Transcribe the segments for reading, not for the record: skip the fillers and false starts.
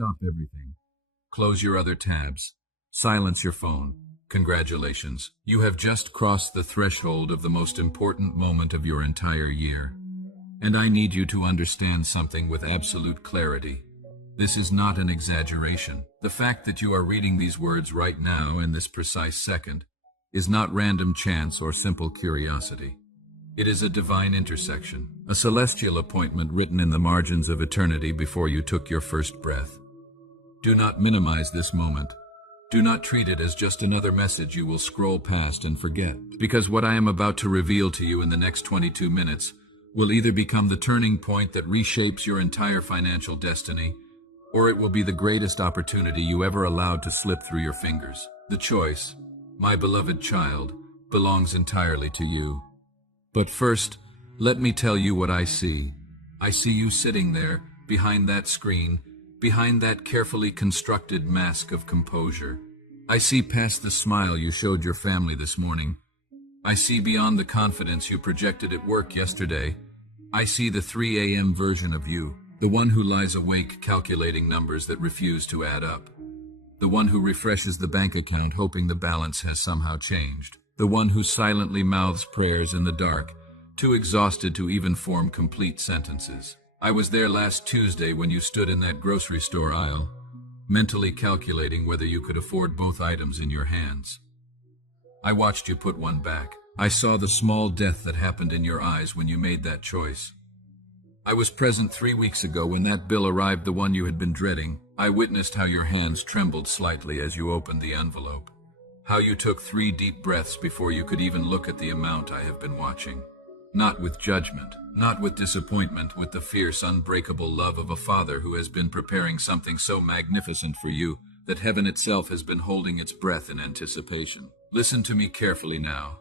stop everything. Close your other tabs. Silence your phone. Congratulations. You have just crossed the threshold of the most important moment of your entire year. And I need you to understand something with absolute clarity. This is not an exaggeration. The fact that you are reading these words right now in this precise second is not random chance or simple curiosity. It is a divine intersection, a celestial appointment written in the margins of eternity before you took your first breath. Do not minimize this moment. Do not treat it as just another message you will scroll past and forget, because what I am about to reveal to you in the next 22 minutes will either become the turning point that reshapes your entire financial destiny, or it will be the greatest opportunity you ever allowed to slip through your fingers. The choice, my beloved child, belongs entirely to you. But first, let me tell you what I see. I see you sitting there, behind that screen, behind that carefully constructed mask of composure. I see past the smile you showed your family this morning. I see beyond the confidence you projected at work yesterday. I see the 3 a.m. version of you, the one who lies awake calculating numbers that refuse to add up. The one who refreshes the bank account hoping the balance has somehow changed. The one who silently mouths prayers in the dark, too exhausted to even form complete sentences. I was there last Tuesday when you stood in that grocery store aisle, mentally calculating whether you could afford both items in your hands. I watched you put one back. I saw the small death that happened in your eyes when you made that choice. I was present 3 weeks ago when that bill arrived, the one you had been dreading. I witnessed how your hands trembled slightly as you opened the envelope. How you took 3 deep breaths before you could even look at the amount I have been watching. Not with judgment, not with disappointment, with the fierce, unbreakable love of a father who has been preparing something so magnificent for you that heaven itself has been holding its breath in anticipation. Listen to me carefully now.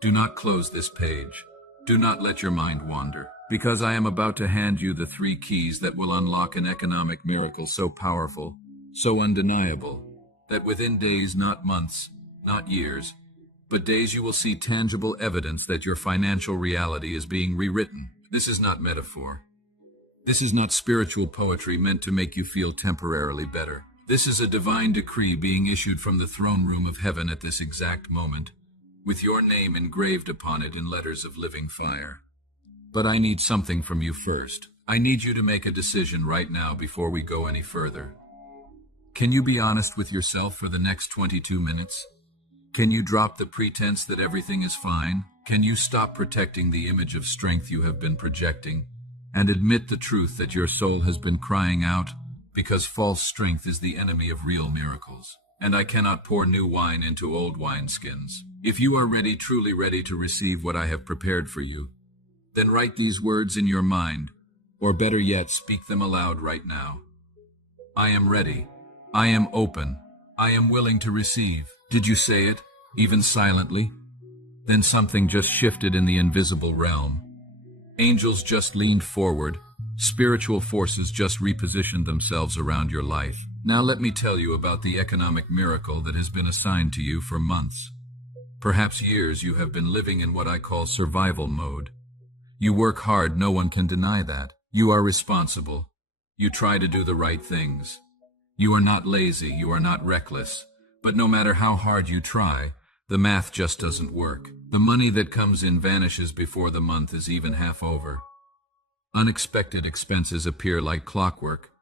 Do not close this page. Do not let your mind wander, because I am about to hand you the 3 keys that will unlock an economic miracle so powerful, so undeniable, that within days, not months, not years, but days, you will see tangible evidence that your financial reality is being rewritten. This is not metaphor. This is not spiritual poetry meant to make you feel temporarily better. This is a divine decree being issued from the throne room of heaven at this exact moment, with your name engraved upon it in letters of living fire. But I need something from you first. I need you to make a decision right now before we go any further. Can you be honest with yourself for the next 22 minutes? Can you drop the pretense that everything is fine? Can you stop protecting the image of strength you have been projecting and admit the truth that your soul has been crying out, because false strength is the enemy of real miracles, and I cannot pour new wine into old wineskins. If you are ready, truly ready to receive what I have prepared for you, then write these words in your mind, or better yet, speak them aloud right now. I am ready. I am open. I am willing to receive. Did you say it, even silently? Then something just shifted in the invisible realm. Angels just leaned forward. Spiritual forces just repositioned themselves around your life. Now let me tell you about the economic miracle that has been assigned to you for months. Perhaps years. You have been living in what I call survival mode. You work hard, no one can deny that. You are responsible. You try to do the right things. You are not lazy, you are not reckless. But no matter how hard you try, the math just doesn't work. The money that comes in vanishes before the month is even half over. Unexpected expenses appear like clockwork.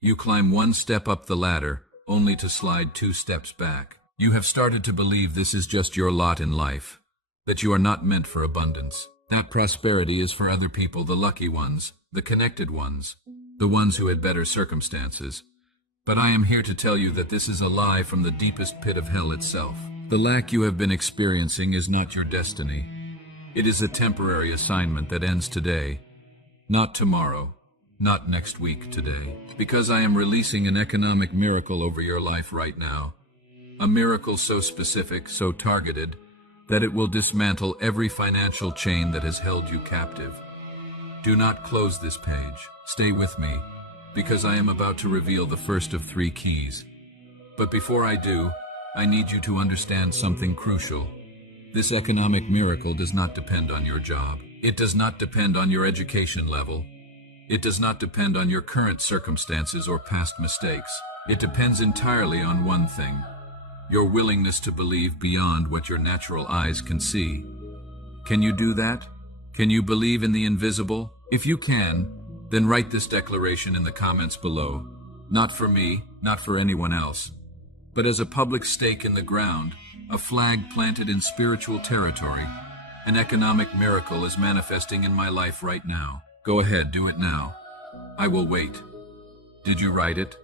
You climb 1 step up the ladder, only to slide 2 steps back. You have started to believe this is just your lot in life, that you are not meant for abundance, that prosperity is for other people, the lucky ones, the connected ones, the ones who had better circumstances. But I am here to tell you that this is a lie from the deepest pit of hell itself. The lack you have been experiencing is not your destiny. It is a temporary assignment that ends today, not tomorrow, not next week, today. Because I am releasing an economic miracle over your life right now. A miracle so specific, so targeted, that it will dismantle every financial chain that has held you captive. Do not close this page. Stay with me, because I am about to reveal the first of 3 keys. But before I do, I need you to understand something crucial. This economic miracle does not depend on your job. It does not depend on your education level. It does not depend on your current circumstances or past mistakes. It depends entirely on one thing: your willingness to believe beyond what your natural eyes can see. Can you do that? Can you believe in the invisible? If you can, then write this declaration in the comments below. Not for me, not for anyone else, but as a public stake in the ground, a flag planted in spiritual territory. An economic miracle is manifesting in my life right now. Go ahead, do it now. I will wait. Did you write it?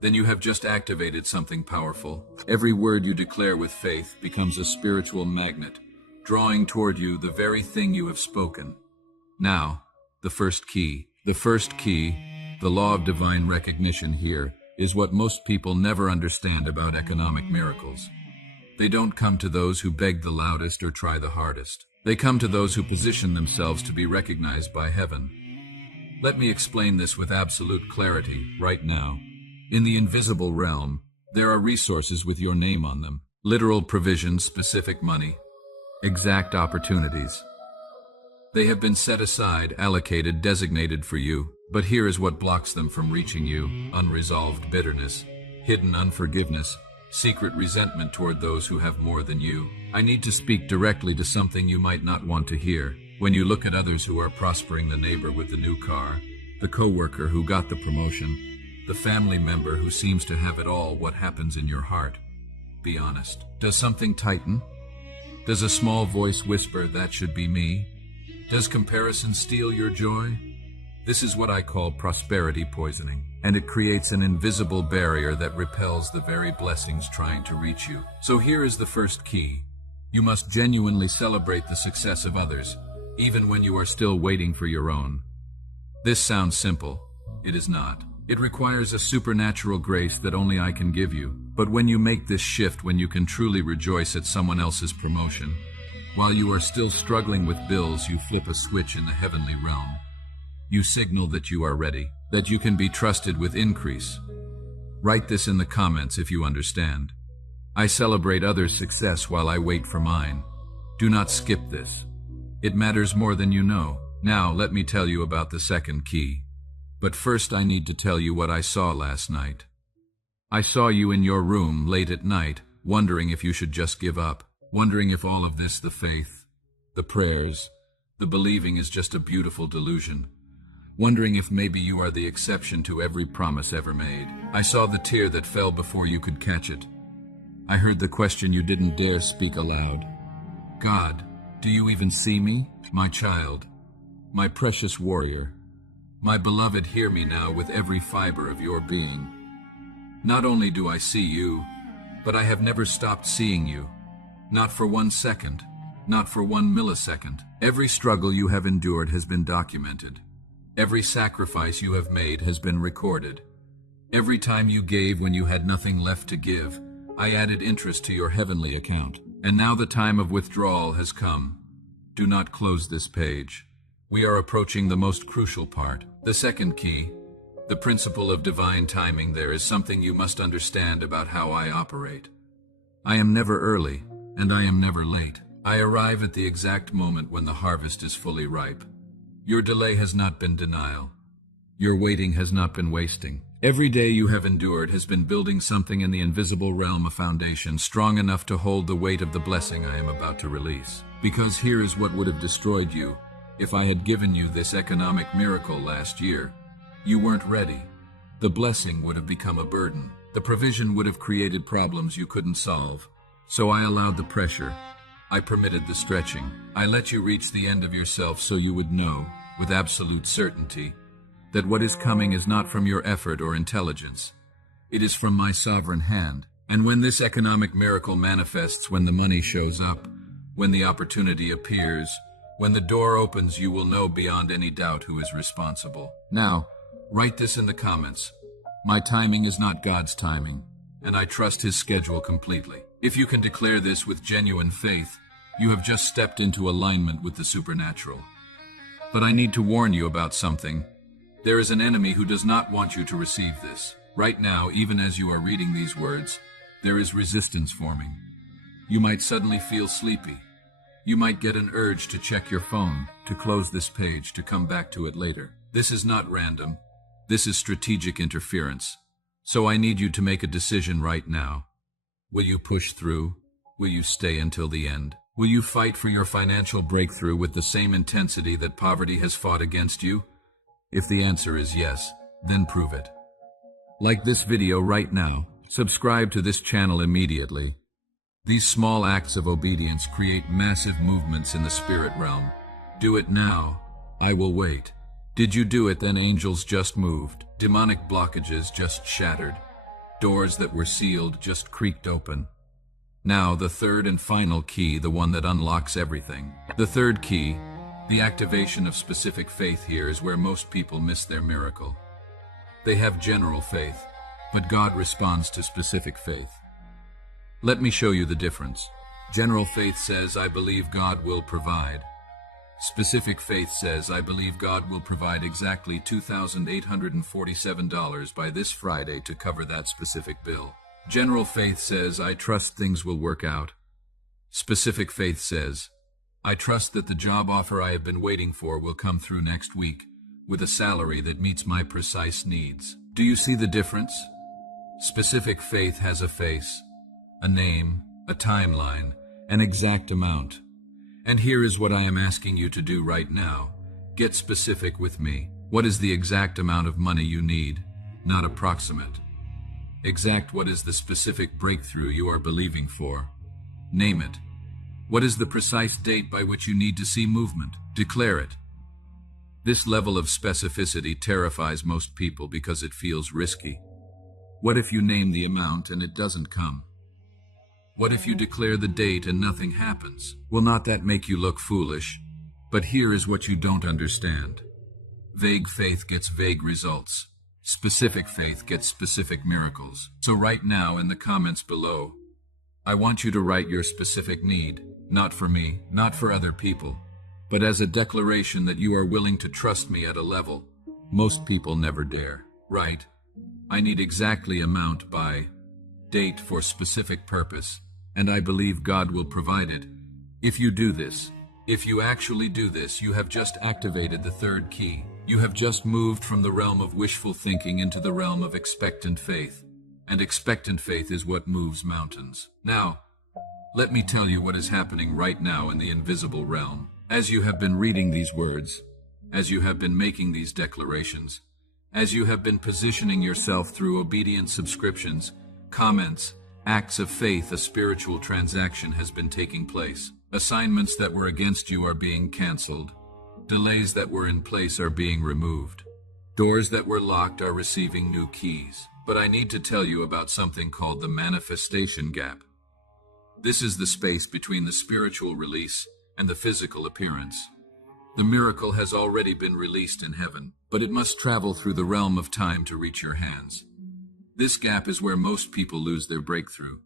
Then you have just activated something powerful. Every word you declare with faith becomes a spiritual magnet, drawing toward you the very thing you have spoken. Now, the first key. The first key, the law of divine recognition here, is what most people never understand about economic miracles. They don't come to those who beg the loudest or try the hardest. They come to those who position themselves to be recognized by heaven. Let me explain this with absolute clarity right now. In the invisible realm, there are resources with your name on them. Literal provisions, specific money, exact opportunities. They have been set aside, allocated, designated for you. But here is what blocks them from reaching you: unresolved bitterness, hidden unforgiveness, secret resentment toward those who have more than you. I need to speak directly to something you might not want to hear. When you look at others who are prospering, the neighbor with the new car, the coworker who got the promotion, the family member who seems to have it all, what happens in your heart? Be honest. Does something tighten? Does a small voice whisper, "That should be me"? Does comparison steal your joy? This is what I call prosperity poisoning, and it creates an invisible barrier that repels the very blessings trying to reach you. So here is the first key. You must genuinely celebrate the success of others, even when you are still waiting for your own. This sounds simple. It is not. It requires a supernatural grace that only I can give you. But when you make this shift, when you can truly rejoice at someone else's promotion, while you are still struggling with bills, you flip a switch in the heavenly realm. You signal that you are ready, that you can be trusted with increase. Write this in the comments if you understand. I celebrate others' success while I wait for mine. Do not skip this. It matters more than you know. Now, let me tell you about the second key. But first I need to tell you what I saw last night. I saw you in your room late at night, wondering if you should just give up, wondering if all of this, the faith, the prayers, the believing, is just a beautiful delusion, wondering if maybe you are the exception to every promise ever made. I saw the tear that fell before you could catch it. I heard the question you didn't dare speak aloud. God, do you even see me? My child, my precious warrior, my beloved, hear me now with every fiber of your being. Not only do I see you, but I have never stopped seeing you. Not for 1 second, not for 1 millisecond. Every struggle you have endured has been documented. Every sacrifice you have made has been recorded. Every time you gave when you had nothing left to give, I added interest to your heavenly account. And now the time of withdrawal has come. Do not close this page. We are approaching the most crucial part. The second key, the principle of divine timing. There is something you must understand about how I operate. I am never early, and I am never late. I arrive at the exact moment when the harvest is fully ripe. Your delay has not been denial. Your waiting has not been wasting. Every day you have endured has been building something in the invisible realm, a foundation strong enough to hold the weight of the blessing I am about to release. Because here is what would have destroyed you. If I had given you this economic miracle last year, you weren't ready. The blessing would have become a burden. The provision would have created problems you couldn't solve. So I allowed the pressure. I permitted the stretching. I let you reach the end of yourself so you would know, with absolute certainty, that what is coming is not from your effort or intelligence. It is from my sovereign hand. And when this economic miracle manifests, when the money shows up, when the opportunity appears, when the door opens, you will know beyond any doubt who is responsible. Now, write this in the comments. My timing is not God's timing, and I trust His schedule completely. If you can declare this with genuine faith, you have just stepped into alignment with the supernatural. But I need to warn you about something. There is an enemy who does not want you to receive this. Right now, even as you are reading these words, there is resistance forming. You might suddenly feel sleepy. You might get an urge to check your phone, to close this page, to come back to it later. This is not random. This is strategic interference. So I need you to make a decision right now. Will you push through? Will you stay until the end? Will you fight for your financial breakthrough with the same intensity that poverty has fought against you? If the answer is yes, then prove it. Like this video right now. Subscribe to this channel immediately. These small acts of obedience create massive movements in the spirit realm. Do it now. I will wait. Did you do it? Then angels just moved. Demonic blockages just shattered. Doors that were sealed just creaked open. Now the third and final key, the one that unlocks everything. The third key, the activation of specific faith here, is where most people miss their miracle. They have general faith, but God responds to specific faith. Let me show you the difference. General faith says, I believe God will provide. Specific faith says, I believe God will provide exactly $2,847 by this Friday to cover that specific bill. General faith says, I trust things will work out. Specific faith says, I trust that the job offer I have been waiting for will come through next week, with a salary that meets my precise needs. Do you see the difference? Specific faith has a face, a name, a timeline, an exact amount. And here is what I am asking you to do right now. Get specific with me. What is the exact amount of money you need? Not approximate. Exact. What is the specific breakthrough you are believing for? Name it. What is the precise date by which you need to see movement? Declare it. This level of specificity terrifies most people because it feels risky. What if you name the amount and it doesn't come? What if you declare the date and nothing happens? Will not that make you look foolish? But here is what you don't understand. Vague faith gets vague results. Specific faith gets specific miracles. So right now in the comments below, I want you to write your specific need, not for me, not for other people, but as a declaration that you are willing to trust me at a level most people never dare. Write, I need exactly amount by date for specific purpose, and I believe God will provide it. If you do this, if you actually do this, you have just activated the third key. You have just moved from the realm of wishful thinking into the realm of expectant faith. And expectant faith is what moves mountains. Now, let me tell you what is happening right now in the invisible realm. As you have been reading these words, as you have been making these declarations, as you have been positioning yourself through obedient subscriptions, comments, acts of faith, a spiritual transaction has been taking place. Assignments that were against you are being canceled. Delays that were in place are being removed. Doors that were locked are receiving new keys. But I need to tell you about something called the manifestation gap. This is the space between the spiritual release and the physical appearance. The miracle has already been released in heaven, but it must travel through the realm of time to reach your hands. This gap is where most people lose their breakthrough.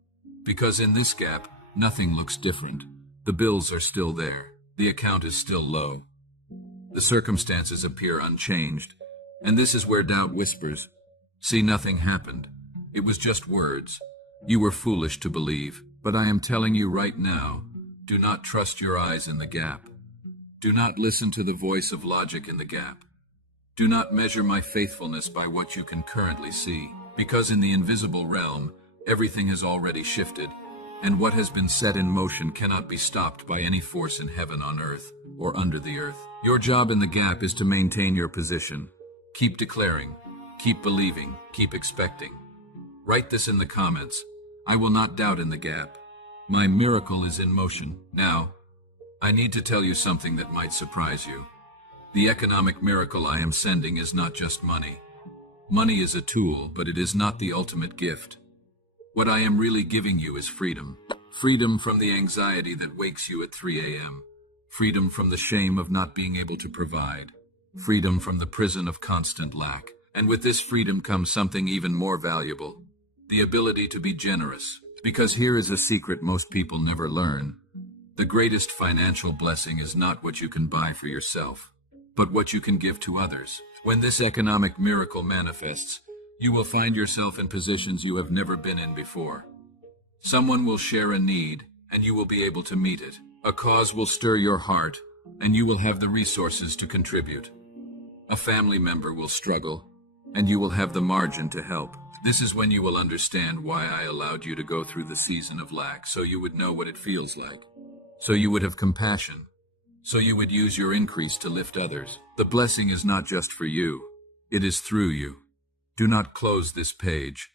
Because in this gap, nothing looks different. The bills are still there. The account is still low. The circumstances appear unchanged. And this is where doubt whispers, see, nothing happened. It was just words. You were foolish to believe. But I am telling you right now, do not trust your eyes in the gap. Do not listen to the voice of logic in the gap. Do not measure my faithfulness by what you can currently see, because in the invisible realm, everything has already shifted, and what has been set in motion cannot be stopped by any force in heaven, on earth, or under the earth. Your job in the gap is to maintain your position. Keep declaring, keep believing, keep expecting. Write this in the comments. I will not doubt in the gap. My miracle is in motion. Now, I need to tell you something that might surprise you. The economic miracle I am sending is not just money. Money is a tool, but it is not the ultimate gift. What I am really giving you is freedom. Freedom from the anxiety that wakes you at 3 a.m. Freedom from the shame of not being able to provide. Freedom from the prison of constant lack. And with this freedom comes something even more valuable. The ability to be generous. Because here is a secret most people never learn. The greatest financial blessing is not what you can buy for yourself, but what you can give to others. When this economic miracle manifests, you will find yourself in positions you have never been in before. Someone will share a need, and you will be able to meet it. A cause will stir your heart, and you will have the resources to contribute. A family member will struggle, and you will have the margin to help. This is when you will understand why I allowed you to go through the season of lack, so you would know what it feels like. So you would have compassion. So you would use your increase to lift others. The blessing is not just for you. It is through you. Do not close this page.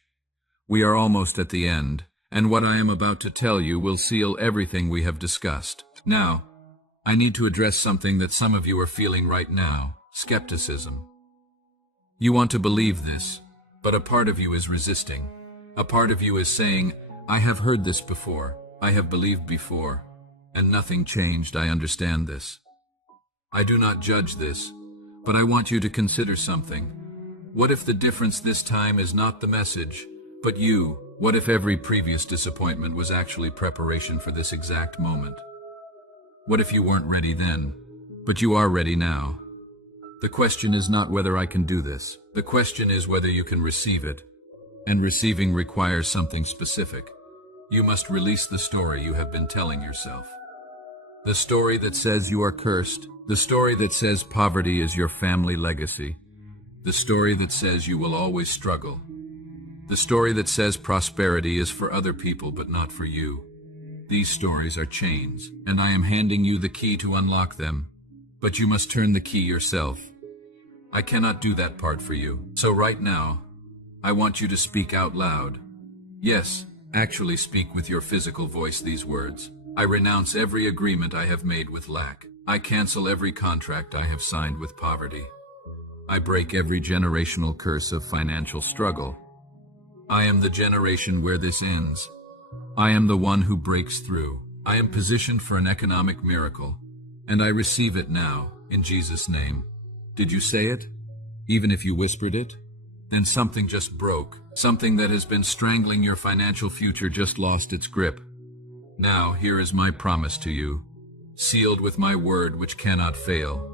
We are almost at the end, and what I am about to tell you will seal everything we have discussed. Now, I need to address something that some of you are feeling right now: skepticism. You want to believe this, but a part of you is resisting. A part of you is saying, I have heard this before, I have believed before, and nothing changed. I understand this. I do not judge this, but I want you to consider something. What if the difference this time is not the message, but you? What if every previous disappointment was actually preparation for this exact moment? What if you weren't ready then, but you are ready now? The question is not whether I can do this. The question is whether you can receive it. And receiving requires something specific. You must release the story you have been telling yourself. The story that says you are cursed. The story that says poverty is your family legacy. The story that says you will always struggle. The story that says prosperity is for other people but not for you. These stories are chains, and I am handing you the key to unlock them. But you must turn the key yourself. I cannot do that part for you. So right now, I want you to speak out loud. Yes, actually speak with your physical voice these words. I renounce every agreement I have made with lack. I cancel every contract I have signed with poverty. I break every generational curse of financial struggle. I am the generation where this ends. I am the one who breaks through. I am positioned for an economic miracle, and I receive it now, in Jesus' name. Did you say it? Even if you whispered it? Then something just broke. Something that has been strangling your financial future just lost its grip. Now, here is my promise to you, sealed with my word which cannot fail.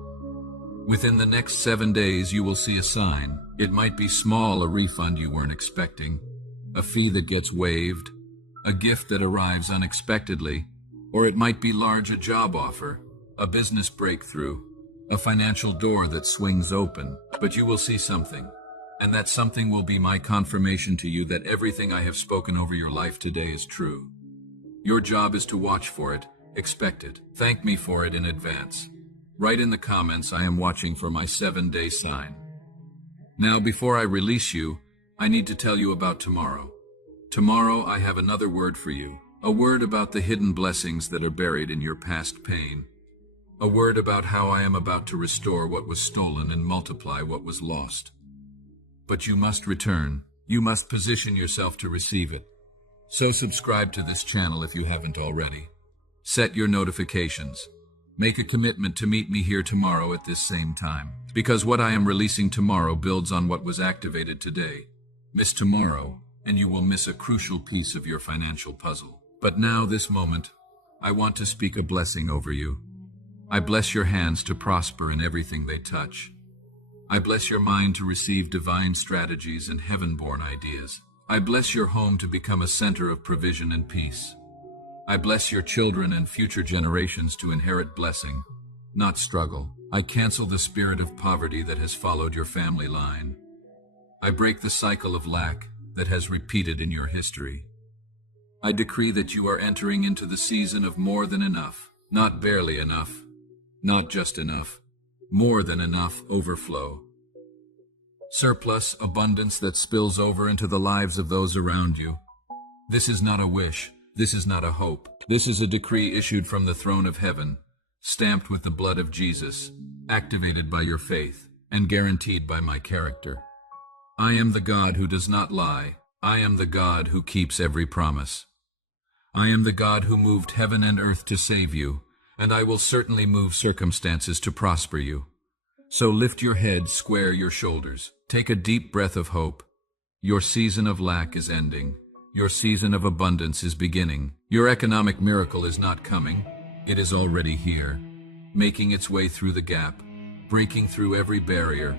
Within the next 7 days, you will see a sign. It might be small, a refund you weren't expecting, a fee that gets waived, a gift that arrives unexpectedly, or it might be large, a job offer, a business breakthrough, a financial door that swings open. But you will see something, and that something will be my confirmation to you that everything I have spoken over your life today is true. Your job is to watch for it, expect it, thank me for it in advance. Write in the comments, I am watching for my 7-day sign. Now, before I release you, I need to tell you about tomorrow. Tomorrow I have another word for you, a word about the hidden blessings that are buried in your past pain. A word about how I am about to restore what was stolen and multiply what was lost. But you must return. You must position yourself to receive it. So subscribe to this channel if you haven't already. Set your notifications. Make a commitment to meet me here tomorrow at this same time. Because what I am releasing tomorrow builds on what was activated today. Miss tomorrow, and you will miss a crucial piece of your financial puzzle. But now, this moment, I want to speak a blessing over you. I bless your hands to prosper in everything they touch. I bless your mind to receive divine strategies and heaven-born ideas. I bless your home to become a center of provision and peace. I bless your children and future generations to inherit blessing, not struggle. I cancel the spirit of poverty that has followed your family line. I break the cycle of lack that has repeated in your history. I decree that you are entering into the season of more than enough, not barely enough, not just enough, more than enough overflow. Surplus, abundance that spills over into the lives of those around you. This is not a wish. This is not a hope. This is a decree issued from the throne of heaven, stamped with the blood of Jesus, activated by your faith, and guaranteed by my character. I am the God who does not lie. I am the God who keeps every promise. I am the God who moved heaven and earth to save you, and I will certainly move circumstances to prosper you. So lift your head, square your shoulders. Take a deep breath of hope. Your season of lack is ending. Your season of abundance is beginning. Your economic miracle is not coming. It is already here, making its way through the gap, breaking through every barrier,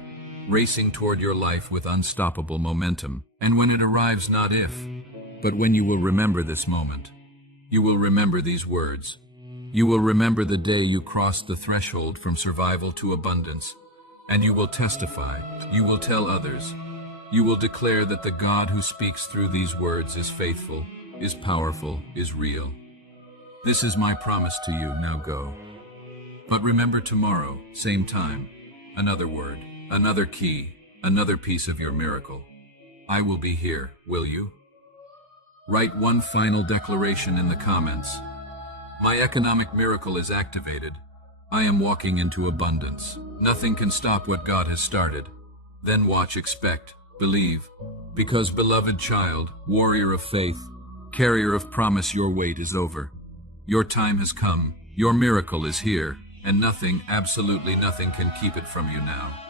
racing toward your life with unstoppable momentum. And when it arrives, not if, but when you will remember this moment. You will remember these words. You will remember the day you crossed the threshold from survival to abundance, And you will testify, you will tell others, you will declare that the God who speaks through these words is faithful, is powerful, is real. This is my promise to you, now go. But remember tomorrow, same time, another word, another key, another piece of your miracle. I will be here, will you? Write one final declaration in the comments. My economic miracle is activated. I am walking into abundance. Nothing can stop what God has started. Then watch, expect, believe. Because, beloved child, warrior of faith, carrier of promise, your wait is over. Your time has come, your miracle is here, and nothing, absolutely nothing, can keep it from you now.